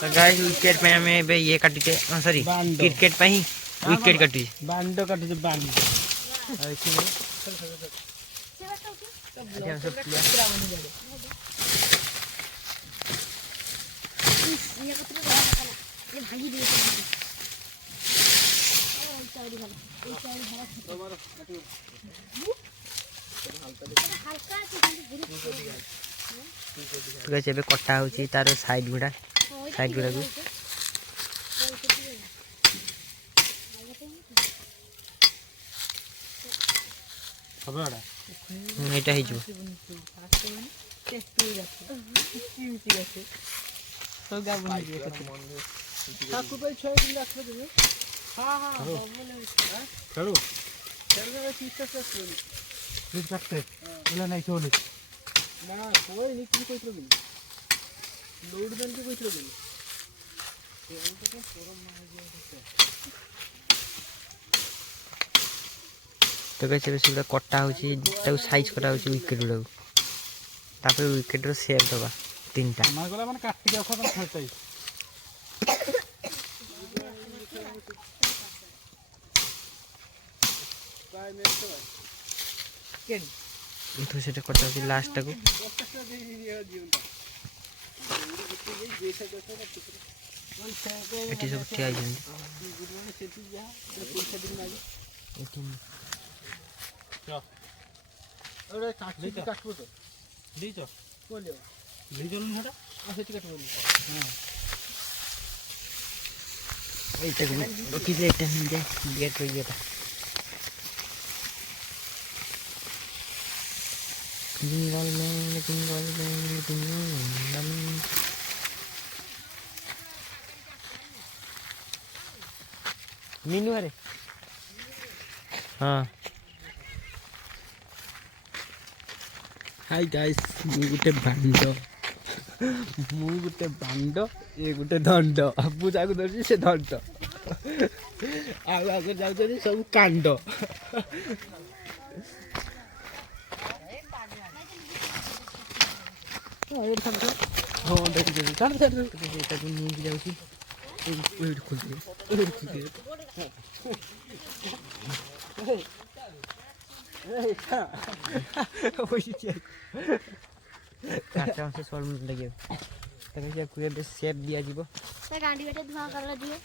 तो guys wicket पे हमें बे ये काटिते सॉरी क्रिकेट पे ही विकेट काटी बांडो काटी बांडो हम सब प्लेयर तो गाइस एबे कटा होची तार साइड गुडा को खबरडा एटा ही जो तो गाबन दिए काकू भाई 6 दिन रखबे दिबे हां हां चलो चलो सिस्टर से ठीक सकते बोला नहीं छोड़ ना कोई नहीं की कोई प्रॉब्लम लोड देन की कोई प्रॉब्लम तो गाइस एबे सुबह कटा होची ताऊ साइज कटा होची विकेट गुडा तापर विकेट रो शेप दबा तीनटा मार गला माने काटी दे खतम खतई बाय मेरे तो केन तो सेटा कटा होची लास्ट टाको एटी सब ठिया जन ओरे काटी काटबो तो लीचो बोलियो लीचो न हटा आ सेटी काटबो हां एटा को किले एटा मिल जाए गेट हो गया जिंगल मीनू अरे हाँ हाय गाइस मु गुटे बांडो ये गुटे दंड पूजा को दर्जी से दंड आगे जाउ सब कांड हाँ देख चल एटा को नींद जाउची वेट खुलती काचा से सॉल्व लगे तो कैसे पूरे बे शेप दिया जीवो ते गांडी बेटे धुआ करला दियो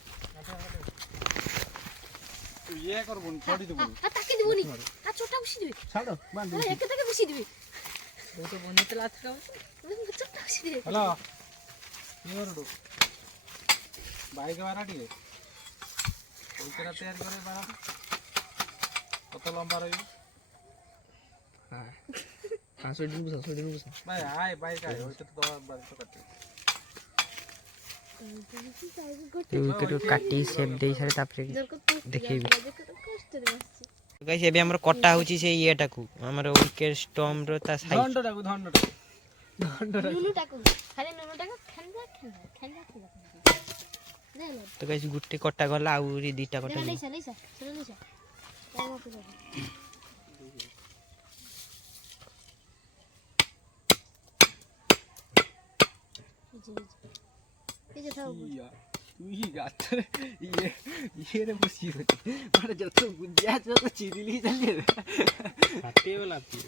तू ये करबुन छोड़ी देबुन आ ताके दिबुनी आ छोटा बसी दिबे छाड़ो बांध दे एक ताके बसी दिबे तो बने तो लात का छोटा बसी दिबे हेलो ये रोडो बाइक वाला टिके ओकरा तैयार करे बारा कत लंबा रही हां 500 दिन भाई हाय बाइक आए ओइते तो बाइक तो काटे विकेट काटी शेप दे सारे तापरे देखिबी गाइस एबे हमर कटा होची से येटा को हमर विकेट स्टॉम रो ता साइज धंडटाको नुनु टाको खाली नुनु टाको खंदा तो गाइस गुट्टे कटा गला आउरी दीटा कटा लेसा ताको पे ये जो था तू ही गात ये रे बसी होती माने जब तो गुंजिया जो तो चिरिली चलिए हाथे वाला थी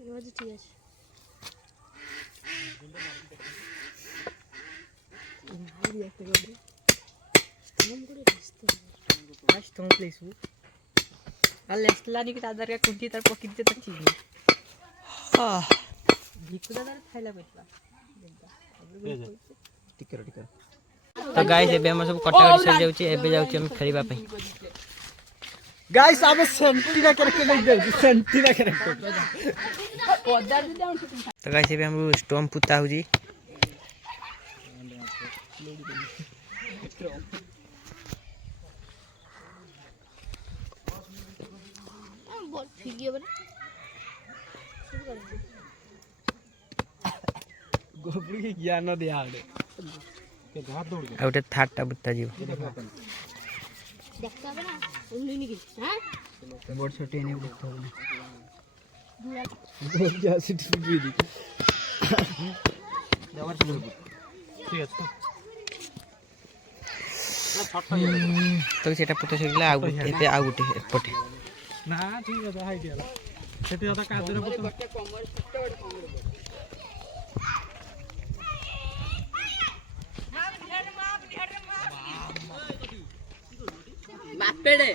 ये वजह ठीक है आज तुम प्लीज लेफ्ट लानी के आधार का कुंती तर पकिते तर ठीक है हां भिकुदा तर खाइला बैठला टिकर तो गाइस एबे हम सब कटाकटी सर जाउची एबे जाउची हम खेलिबा पई गाइस अब सेंटीना करके नहीं दे सेंटीना करके तो गाइस एबे हम स्टॉम पुता होजी बॉल फिर गया बने गोबरी के ज्ञान दे आड़े के हाथ दौड़ गया आउटे थाटा बुत्ता जीव देखता बना उंगली निकली हां बोर्ड छोटे नहीं देखता हूं बोल जा सिटी भी दी ঠিক আছে তো সেটা পুঁতে সরিগলা ଆଉ ଏବେ ଆଉ ଗୋଟେ ଏପଟେ ନା ଠିକ ଅଛି ହାଇଟି ହେଲା ସେଠି କଥା କାଦୁରେ ବାପେଡେ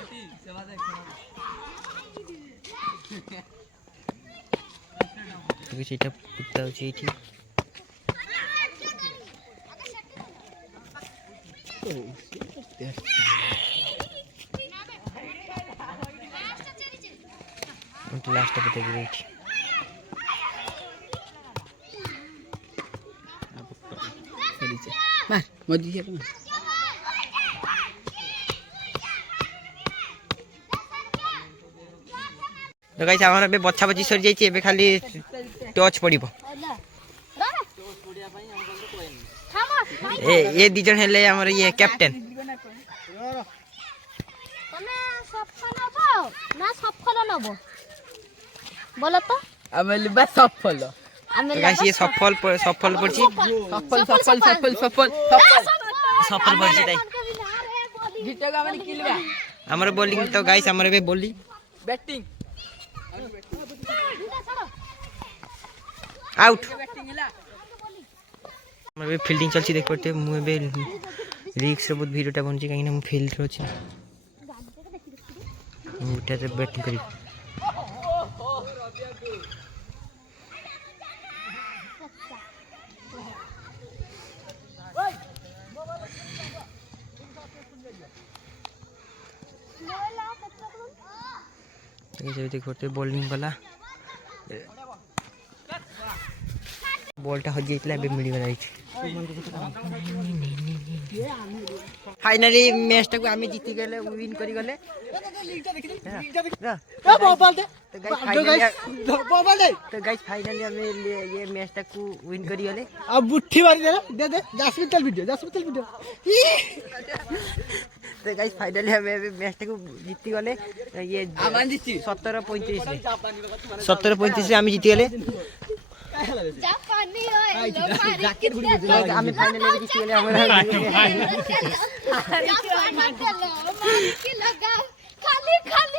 তো সেটা পুঁতা হচ্ছে এইଠି লাস্টটা পুঁতে দিবে এইଠି মার মজি কে মার তো গাইস আমার ଏବେ ବଛା ବଛି ସରି ଯାଇଛି ଏବେ ଖାଲି ଟଚ୍ ପଡ଼ିବ ଏ ଦି ଜଣ ହେଲେ ଆମର ଇଏ କ୍ୟାପ୍ଟେନ୍ ତମେ ସଫଳ ନବ ନା ସଫଳ ନବ ବୋଲ ତ ଆମେ লিবা সফল ଆମେ তো গাইস ଇଏ ସଫଲ ପଡ଼ିଛି সফল সফল সফল সফল ସଫଲ ପଡ଼ିଛି ତାই গিটাকে ଆମେ কিলবা ଆମର ବୋଲିଂ ତ ଗାଇସ୍ ଆମର ଏବେ ବୋଲିଂ ব্যাটিং ଆଉଟ୍ ব্যাটিং হিলা ଆମର ଏବେ ଫିଲ୍ଡିଂ ଚାଲିଛି ଦେଖିପାରୁଥିବେ ମୁଁ ଏବେ ରିକ୍ସରେ ବହୁତ ଭିଡ଼ିଓଟା ବନୁଛି କାହିଁକିନା ମୁଁ ଫିଲ୍ଡରେ ଅଛି ମୁଁ ଏଠାରେ ବ୍ୟାଟିଂ କରିବି देखते बोलिंग वाला बॉलटा हज जाइए मिल गला फाइनाली मैच टाक आम जीति गले विन कर गले तो गाइस फाइनाली आम ये मैच टाक विन कर गले अब बुट्ठी मारी दे दे जासमिन वीडियो तो गाइस फाइनली हमें अभी मैच को जीती गले ये 17-35 हम जीती गले जापानी ओए हमें फाइनली जीती गले हमारा जापानी के लगा खाली खाली